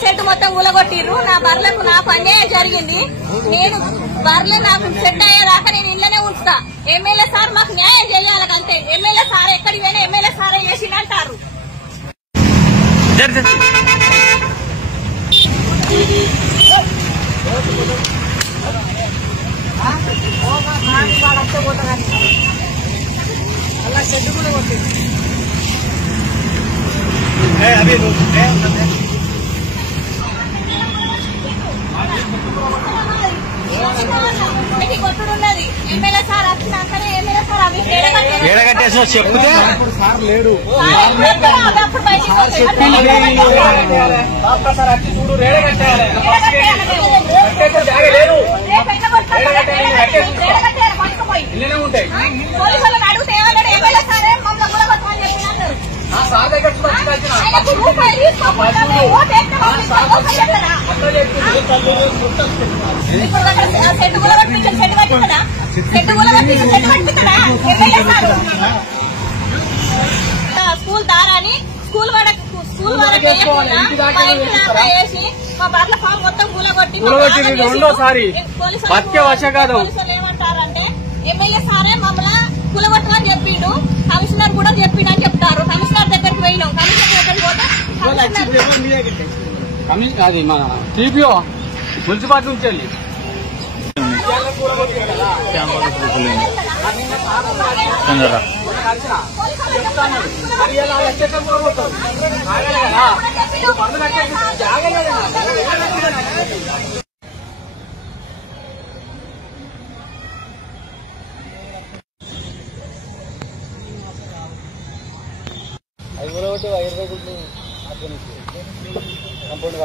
Set మొత్తం ఊలగొట్టిర్రు. నా బర్లకు నాకు అన్యాయం జరిగింది. నేను బర్లే నాకు సెట్ అయ్యేదాకా నేను ఇళ్లనే ఉంచుతా. ఎమ్మెల్యే సార్ మాకు న్యాయం చేయాలంతే. ఎమ్మెల్యే సార్ ఎక్కడికి పోయినా ఎమ్మెల్యే సారే చేసిందంటారు. అలా చెట్టు కూడా కొట్టింది. కొట్టుడున్నది. ఎమ్మెల్యే సార్ వచ్చినాకనే ఎమ్మెల్యే సార్ అవి ఏడగట్టేసో చెప్తే సార్ లేడు. అప్పుడు బయటికి పోలీసులను అడిగితే ఏమన్నాడు? ఎమ్మెల్యే సారే మమ్మల్ని గులగొట్టమని చెప్పినారు. సెట్టు గులగొట్టించాడు. సెట్టు పట్టిందా? సెట్టు గులగొట్టించాడు. సెట్టు పట్టిందా? ఎమ్మెల్యే సారు స్కూల్ దారాని స్కూల్ వరకు వేసి మా బర్ల ఫామ్ మొత్తం కూలగొట్టి రెండోసారి పోలీసులు ఏమంటారంటే ఎమ్మెల్యే సారే మమ్మల్ని కూలగొట్టమని చెప్పిండు. కమిషనర్ కూడా చెప్పిండు అని చెప్తారు. కమిషనర్ దగ్గరికి పోయినాం. కమిషనర్ దగ్గరికి పోతే అది మన టీపీఓ మున్సిపాలిటీ నుంచి వెళ్ళి అది కూడా 20 గుడ్లు కంపౌండ్